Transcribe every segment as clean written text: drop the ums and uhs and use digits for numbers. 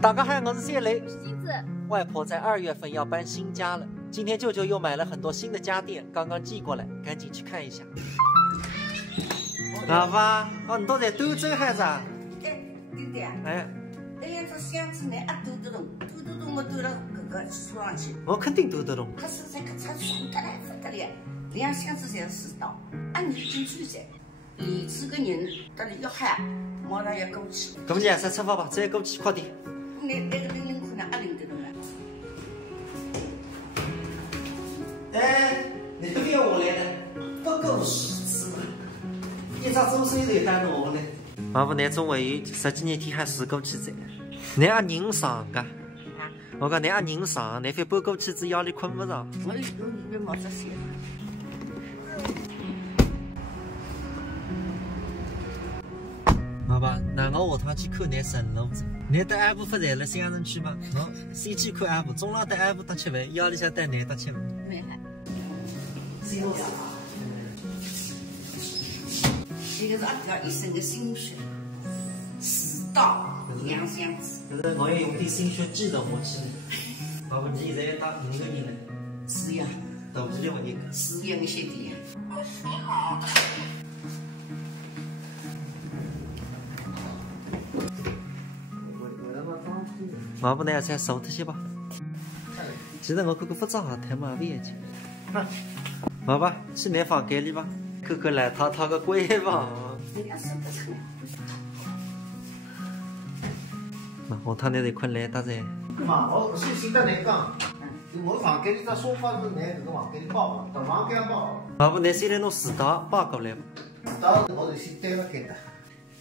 大家好，我是小雷。西子，外婆在2月份要搬新家了，今天舅舅又买了很多新的家电，刚刚寄过来，赶紧去看一下。老爸，哦，你都在端州还是啊？哎，对的呀。哎，那样子箱子呢，端得动，我端到搿个书上去。我肯定端得动。可是这个车重得来不得了，2箱子侪是4道，你进去噻，里子个人得里要喊，马上要过去。搿么你还是出发吧，再过去快点。那个零可能领得动了。哎，你都要我来了，不够实质嘛！一只左手头单我呢。爸爸那种位于10几年天还试过去在，你阿人上噶？我讲你阿人上，那份搬过去子腰里困不着。我有里面冒着血。爸爸，那我下趟去看那神路子。你带阿婆不在了乡镇区吗？我先去看阿婆，中浪带阿婆搭吃饭，夜里向带你搭吃饭。没还。辛苦。这个是阿条一生的心血，4道2箱子。可是我要用点心血激动我起来。爸爸，你现在打5个人了？是呀。大不了我一个。是呀，我晓得呀。你好。妈不拿再收这些吧。其实我看看不咋好看嘛，不眼睛。妈爸，去你房间里吧，看看烂塌塌个鬼房。我躺在这困来打噻。嘛，我首先跟你讲，我房间里只沙发是拿这个房间里包了，大房间包。妈不，你现在弄4道包过来吧。4道我就先对了开的。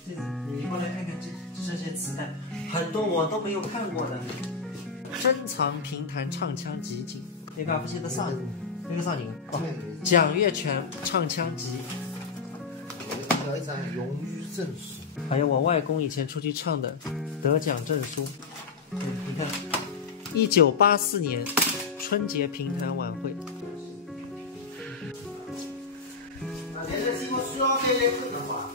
你过来看看这些磁带，很多我都没有看过的。珍藏评弹唱腔集锦，那个不记得上那个上你哦，蒋月泉唱腔集，还有一张荣誉证书，还有我外公以前出去唱的得奖证书。你看，1984年春节评弹晚会。现在是我需要再来看的话。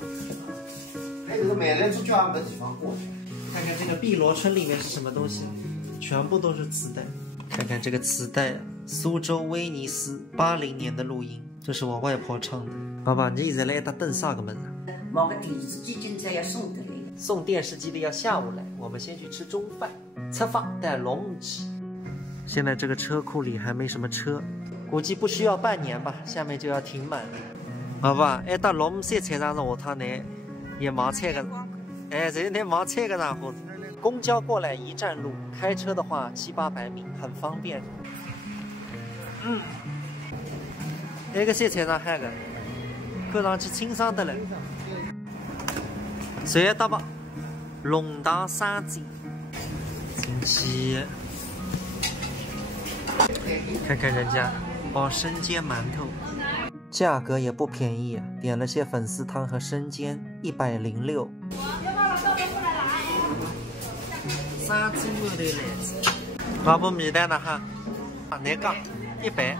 还有个买来出去还没地方过。看看这个碧螺春里面是什么东西，全部都是磁带。看看这个磁带，苏州威尼斯80年的录音，这是我外婆唱的。爸爸，你现在来打等啥个门啊？某个电视机今朝要送得来。送电视机的要下午来，我们先去吃中饭。出发带龙旗。现在这个车库里还没什么车，估计不需要半年吧，下面就要停满了。爸爸，到龙山菜场上下趟呢？也买菜个，这那买菜个然后，公交过来1站路，开车的话700-800米，很方便。那个小菜场还个，看上去清爽的了。谁打吧？龙塘山鸡，进去看看人家包生煎馒头。价格也不便宜啊，点了些粉丝汤和生煎，106。山猪肉的来子，老婆米蛋呢哈？哪个？100。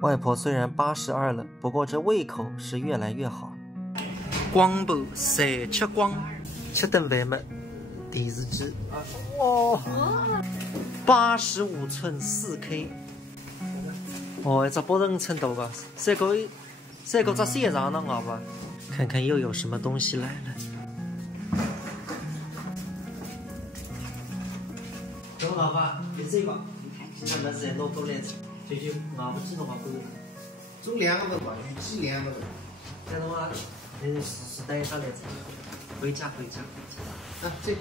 外婆虽然82了，不过这胃口是越来越好。光盘谁吃光？吃顿饭嘛，电视机。哦，85寸4K。哦，一只80寸大个，三个只线上的好吧？看看又有什么东西来了。走，老爸，你这个，现在是弄多来着，就熬不起弄嘛不用。做2个吧，预计2个。再弄啊，你是带上来着，回家。啊，这。